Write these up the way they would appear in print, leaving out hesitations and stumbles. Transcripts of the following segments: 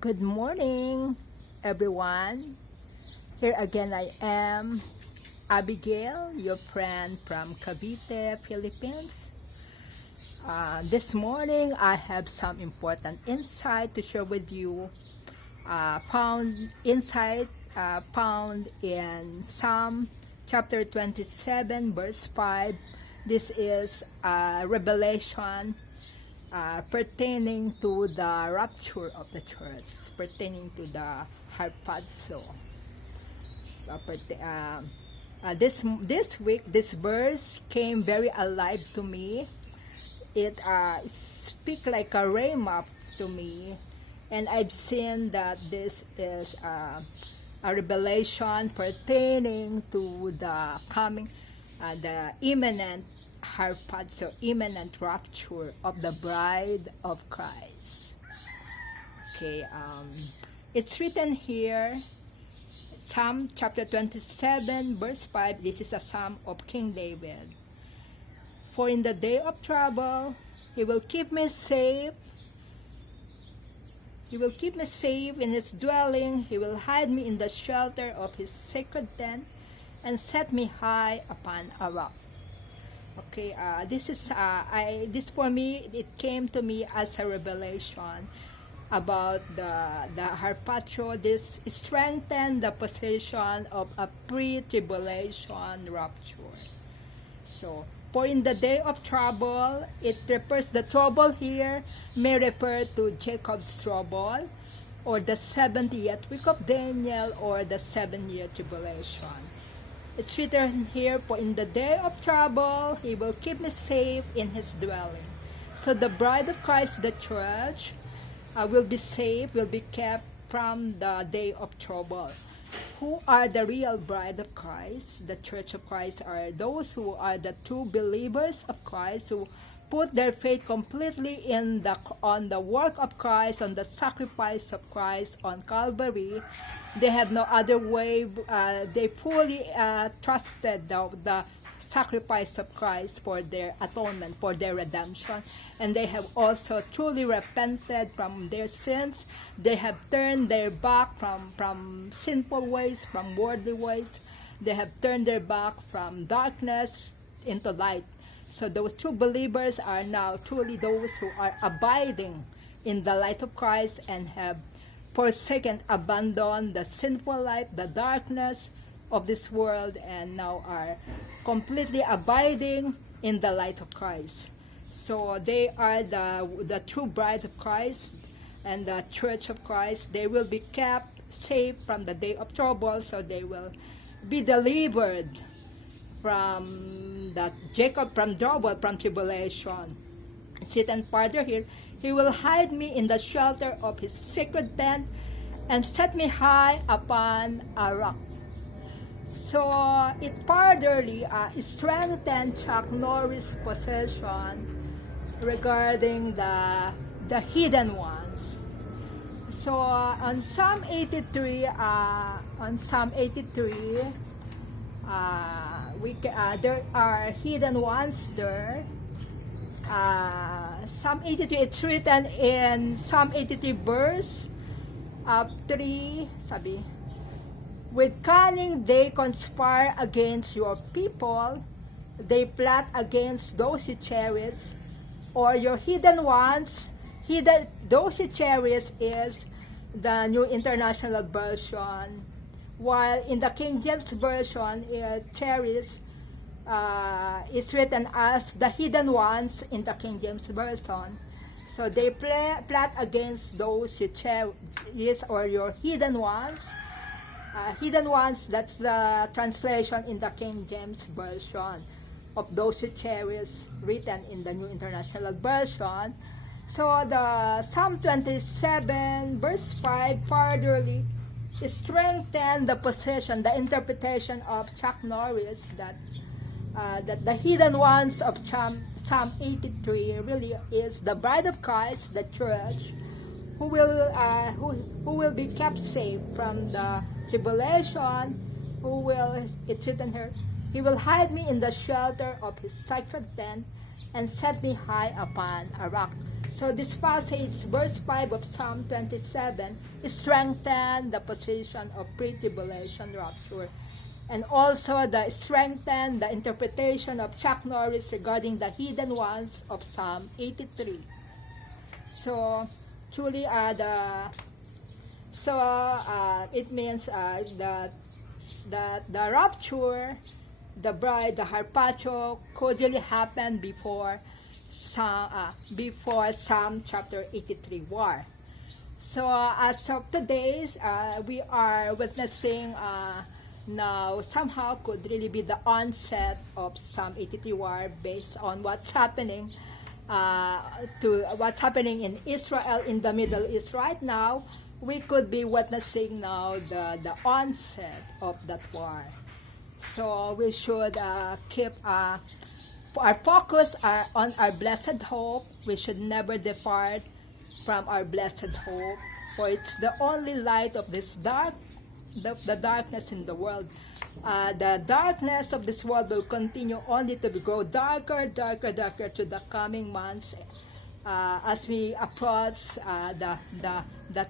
Good morning, everyone. Here again I am, Abigail, your friend from Cavite, Philippines. This morning I have some important insight to share with you. Found in Psalm chapter 27, verse 5. This is revelation pertaining to the rapture of the church, pertaining to the harpazo. This week, this verse came very alive to me. It speaks like a rhema to me, and I've seen that this is a revelation pertaining to the coming, the imminent harpazo, imminent rapture of the bride of Christ. Okay, it's written here, Psalm chapter 27, verse 5. This is a psalm of King David. For in the day of trouble, He will keep me safe. He will keep me safe in His dwelling. He will hide me in the shelter of His sacred tent and set me high upon a rock. Okay, this for me, it came to me as a revelation about the harpazo. This strengthened the position of a pre-tribulation rapture. So, for in the day of trouble, it refers, the trouble here may refer to Jacob's trouble, or the 70th week of Daniel, or the 7-year tribulation. It's written here, for in the day of trouble, He will keep me safe in His dwelling. So the bride of Christ, the church, will be safe, will be kept from the day of trouble. Who are the real bride of Christ? The church of Christ are those who are the true believers of Christ, who put their faith completely on the work of Christ, on the sacrifice of Christ on Calvary. They have no other way. They fully trusted the sacrifice of Christ for their atonement, for their redemption. And they have also truly repented from their sins. They have turned their back from sinful ways, from worldly ways. They have turned their back from darkness into light. So those true believers are now truly those who are abiding in the light of Christ and have forsaken, abandoned the sinful life, the darkness of this world, and now are completely abiding in the light of Christ. So they are the true bride of Christ and the church of Christ. They will be kept safe from the day of trouble, so they will be delivered from trouble, from tribulation. It's written further here, He will hide me in the shelter of His sacred tent and set me high upon a rock. So it furtherly strengthened Chuck Norris' position regarding the hidden ones. So on Psalm 83, there are hidden ones there. Psalm 83, it's written in Psalm 83 verse 3, sabi, with cunning they conspire against your people, they plot against those you cherish, or your hidden ones. Those you cherish is the New International Version, while in the King James Version, cherish is written as the hidden ones in the King James Version. So they plot against those you cherish, or your hidden ones. Hidden ones, that's the translation in the King James Version of those you cherish, written in the New International Version. So the Psalm 27 verse 5 furtherly strengthened the position, the interpretation of Chuck Norris, that the hidden ones of Psalm 83 really is the bride of Christ, the church, who will be kept safe from the tribulation, it's written here, He will hide me in the shelter of His sacred tent and set me high upon a rock. So this passage, verse 5 of Psalm 27, strengthened the position of pre-tribulation rapture, and also strengthened the interpretation of Chuck Norris regarding the hidden ones of Psalm 83. So truly, it means that the rapture, the bride, the harpacho, could really happen before Psalm chapter 83 war. So as of today, we are witnessing now somehow could really be the onset of Psalm 83 war based on what's happening in Israel, in the Middle East right now. We could be witnessing now the onset of that war. So we should keep our focus on our blessed hope. We should never depart from our blessed hope, for it's the only light of this the darkness in the world. The darkness of this world will continue only to grow darker to the coming months as we approach the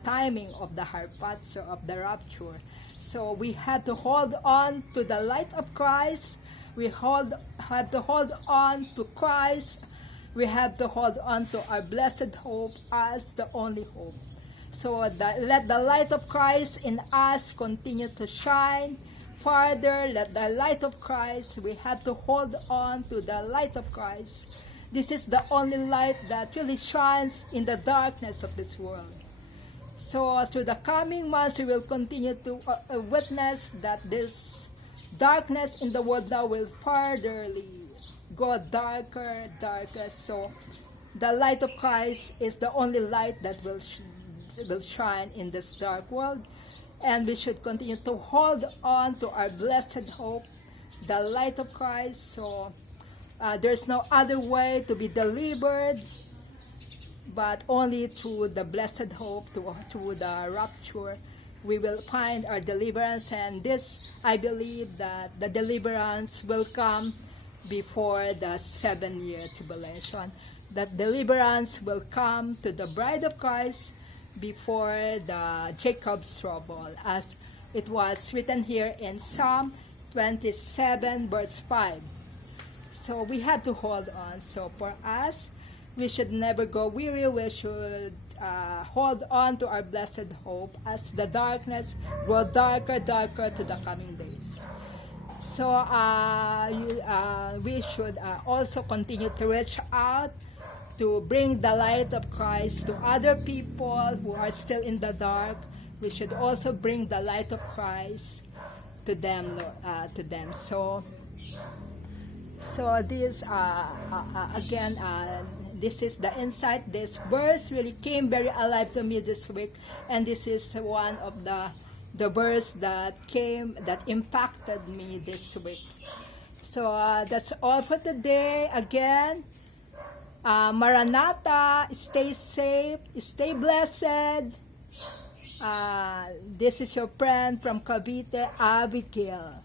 timing of the harpazo, of the rapture. So we have to hold on to the light of Christ. We have to hold on to Christ. We have to hold on to our blessed hope as the only hope. So let the light of Christ in us continue to shine farther. Let the light of Christ, we have to hold on to the light of Christ. This is the only light that really shines in the darkness of this world. So through the coming months, we will continue to witness that this darkness in the world now will furtherly go darker. So the light of Christ is the only light that will shine in this dark world, and we should continue to hold on to our blessed hope, the light of Christ. So there's no other way to be delivered but only through the blessed hope, through the rapture. We will find our deliverance, and this, I believe that the deliverance will come before the 7-year tribulation. That deliverance will come to the bride of Christ before the Jacob's trouble, as it was written here in Psalm 27 verse 5. So we have to hold on. So for us, we should never go weary. We should hold on to our blessed hope as the darkness grows darker to the coming days. So we should also continue to reach out to bring the light of Christ to other people who are still in the dark. We should also bring the light of Christ to them. So this again, this is the insight. This verse really came very alive to me this week, and this is one of the verse that impacted me this week. So that's all for today. Again, Maranatha, stay safe, stay blessed. This is your friend from Cavite, Abigail.